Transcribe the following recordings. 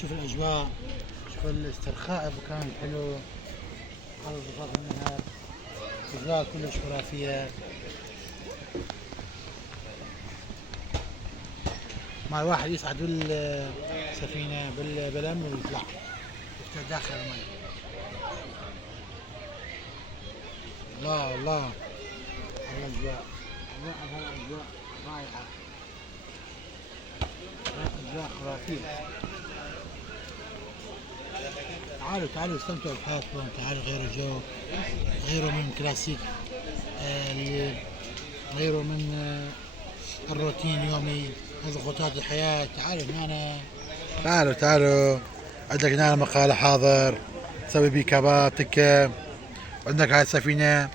شوف الأجواء، شوف الاسترخاء، مكان حلو على ضفاف النهر، أجواء كلش خرافية. مع الواحد يصعد بالسفينة بالبلم ويطلع يفتح داخل المي. الله الله على الأجواء، الأجواء رائعة، أجواء خرافية. تعالوا استمتعوا بحياتكم، تعالوا غيروا جو، غيروا من كلاسيك، غيروا من الروتين اليومي، ضغوطات الحياة. تعالوا هنا، تعالوا عندك هنا مقالة حاضر تسوي بيه كباب تكة. عندك هاي السفينة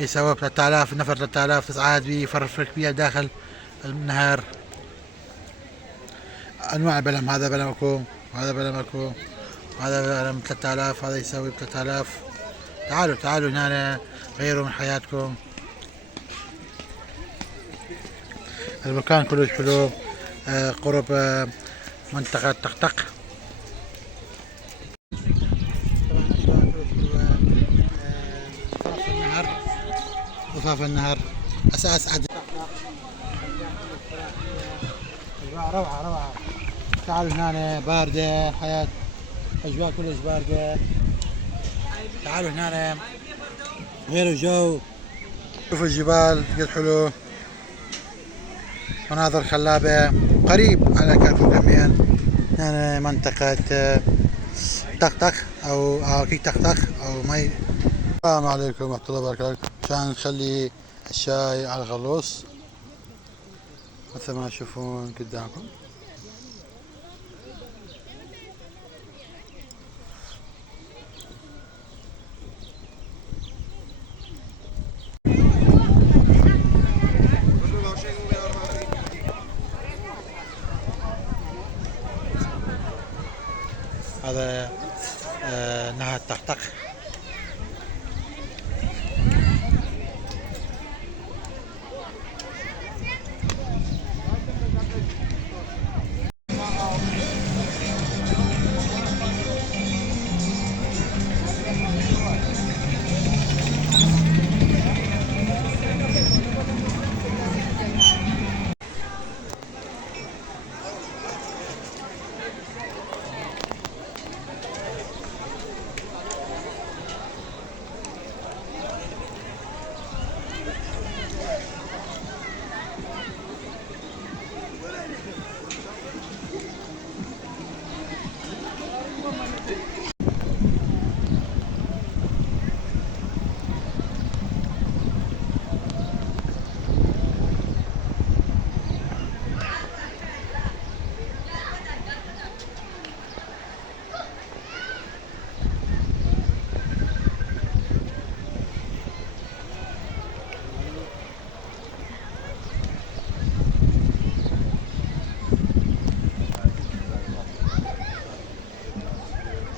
يسوي 3000 نفر، 3000 تصعد بيه يفرفرك بيها داخل النهر. أنواع بلم، هذا بلم أكو، وهذا بلم أكو، هذا بلم 3000، هذا يسوي 3000. تعالوا هنا غيروا من حياتكم. المكان كلش حلو، قرب منطقة طقطق. طبعا أجواء كلش حلوة، ضفاف النهر، ضفاف النهر أساس عد. أجواء روعة. تعالوا هنا، باردة حياة، أجواء كلش باردة. تعالوا هنا غيروا جو، شوفوا الجبال قد حلو، مناظر خلابة، قريب على كركوك همين. هنا منطقة طقطق أو كي طقطق أو مي. السلام عليكم ورحمة الله وبركاته. عشان نخلي الشاي على الغلوص مثل ما تشوفون قدامكم. هذا نهر طقطق.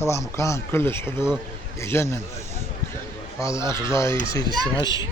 طبعا مكان كلش حلو يجنن. هذا الأخ جاي يصيد السمش.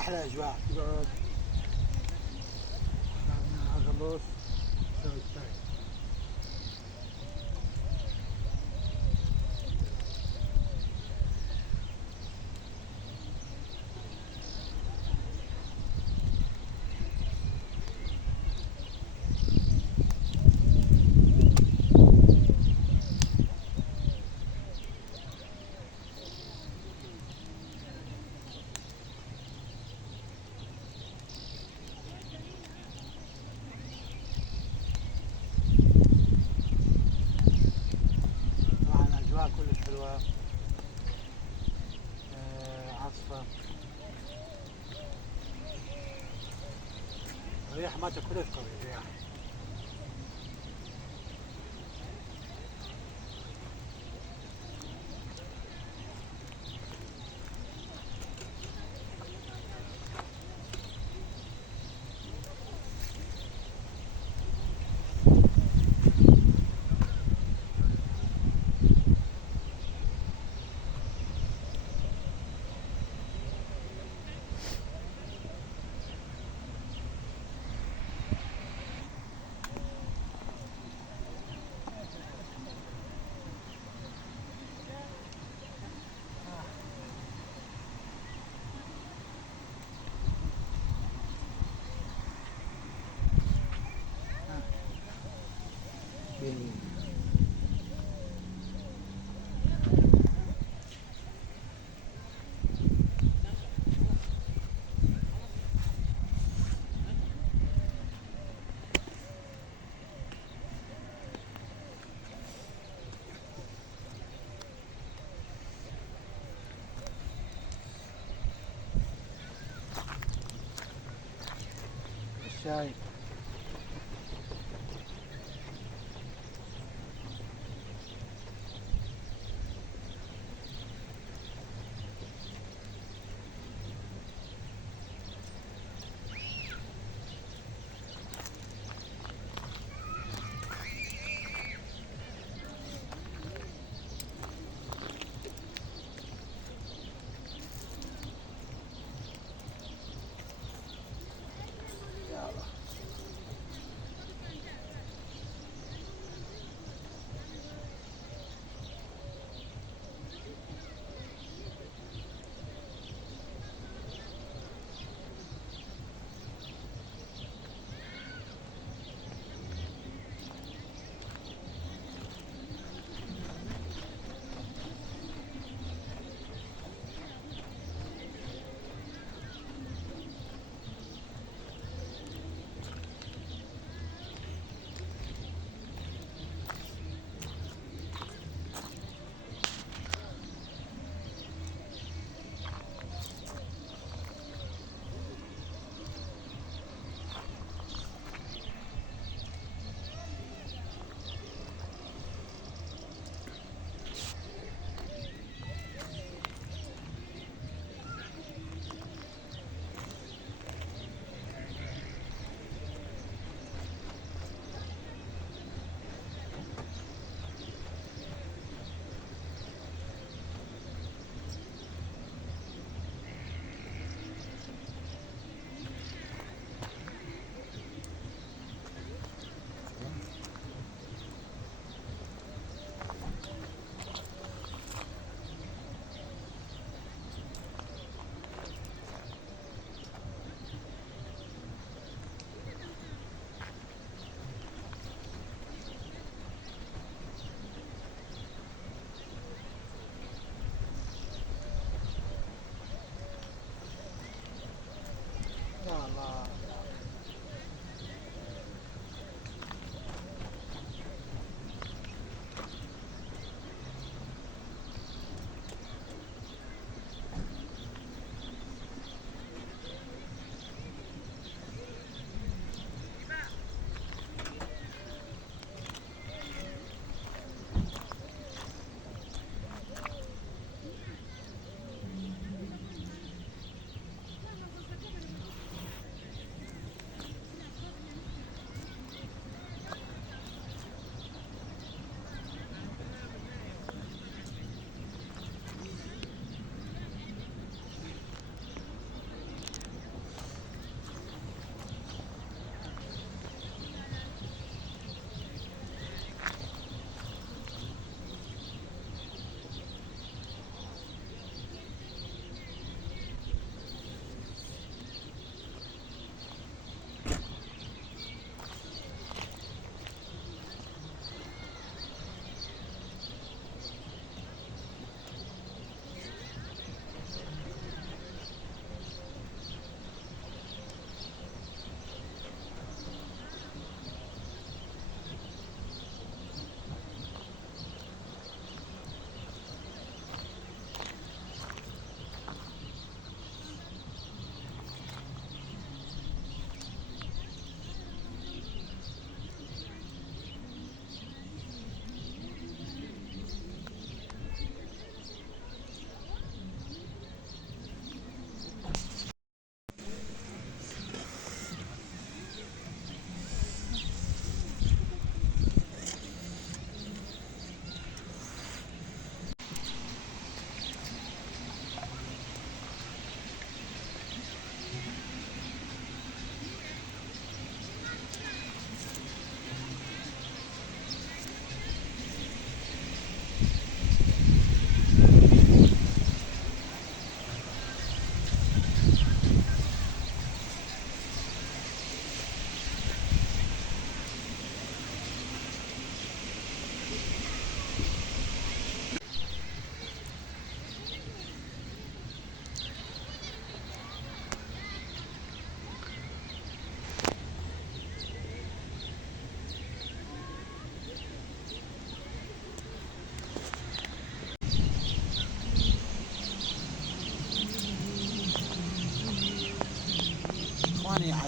احلى اجواء تقعد بعد ما اخلص تسوي الشاي. طبعا الاجواء كلش حلوه. عاصفه، الرياح مالته كلش قوي الرياح. الشاي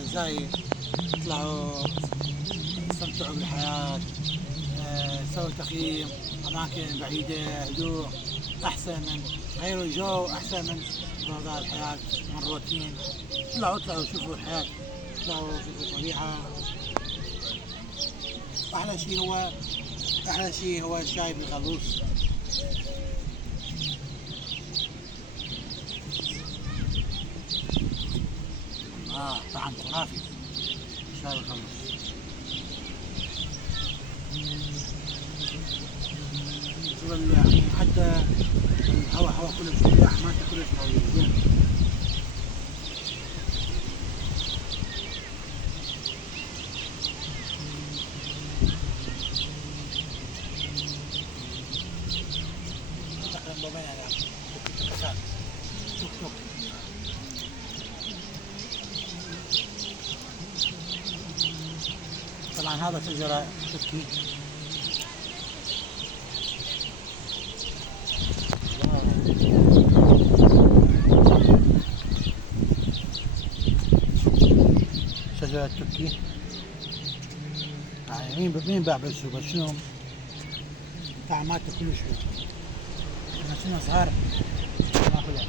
أعزائي اطلعوا استمتعوا بالحياة، سووا تخييم أماكن بعيدة هدوء أحسن من غيروا الجو، أحسن من ضوضاء الحياة من الروتين. اطلعوا شوفوا الحياة، اطلعوا شوفوا الطبيعة. أحلى شيء هو الشاي بالغلوص. طعم خرافي الشاي بالغلوص. يعني حتى الهواء كلش مريح، ما انت كلش قوي. طبعا هذا شجرة تركي. شجرة تركي يعني مين باع بس شنو طعماته كلش حلو. احنا كنا صغار ناكلها.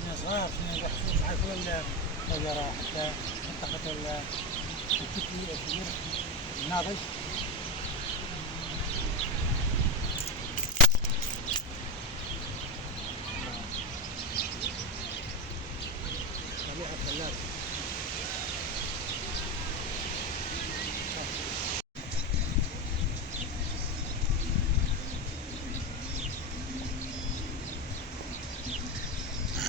كنا صغار كنا نحصل على كل الشجرة، حتى منطقة التركي الكبير الناضج. طبيعة خلابة.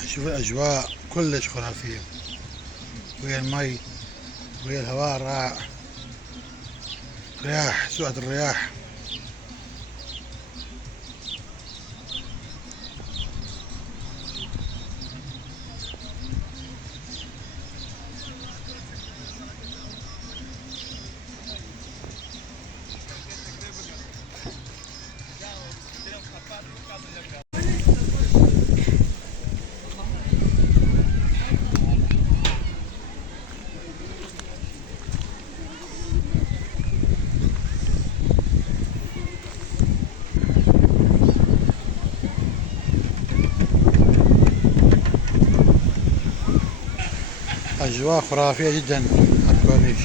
شوف الأجواء كلش خرافية، ويا المي ويا الهواء الرائع، رياح سوءة الرياح. أجواء خرافية جدا على الكورنيش.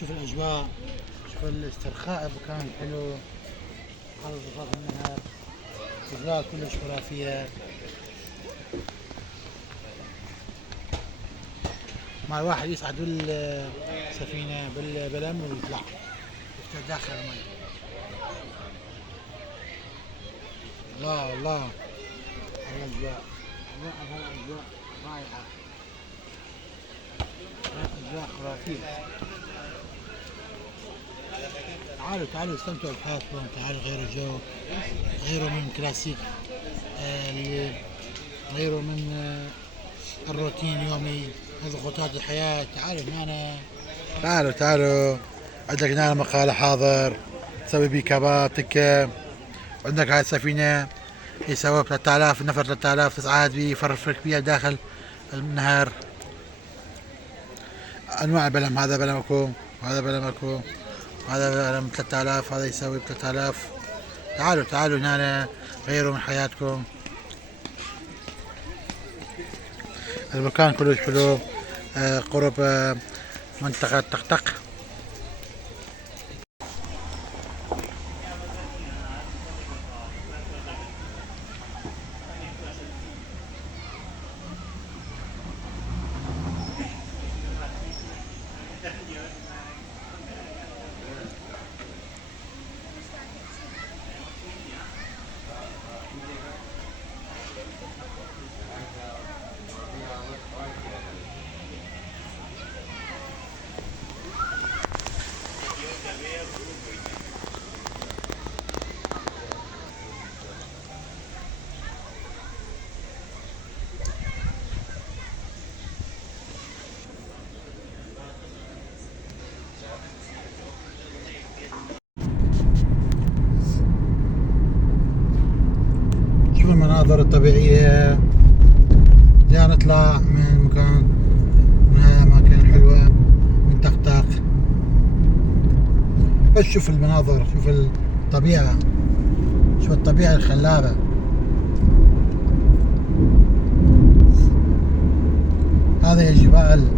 شوف الأجواء، شوف الاسترخاء بمكان حلو على ضفاف النهر، أجواء كلش خرافية. مع الواحد يصعد بالسفينة بالبلم ويطلع يفتح داخل المي. الله الله على الأجواء، أجواء رائعة، أجواء خرافية. تعالوا استمتعوا بحياتكم، تعالوا غيروا الجو، غيروا من كلاسيك، غيروا من الروتين اليومي، ضغوطات الحياة. تعالوا هنا، تعالوا عندك هنا مقهى حاضر، تسوي بيه كباب تكة. عندك هاي السفينة يسوي 3000 النفر، 3000 تصعد بيه يفرفرك بيها داخل النهر. انواع البلم، هذا بلم اكو، وهذا بلم اكو، هذا بلم 3000، هذا يسوي 3000. تعالوا تعالوا هنا غيروا من حياتكم. المكان كلش حلو، قرب منطقة طقطق. شوف المناظر الطبيعية. جاي نطلع من مكان، من هاي الأماكن حلوة، من طقطق. بس شوف المناظر، شوف الطبيعة، شوف الطبيعة الخلابة. هذه الجبال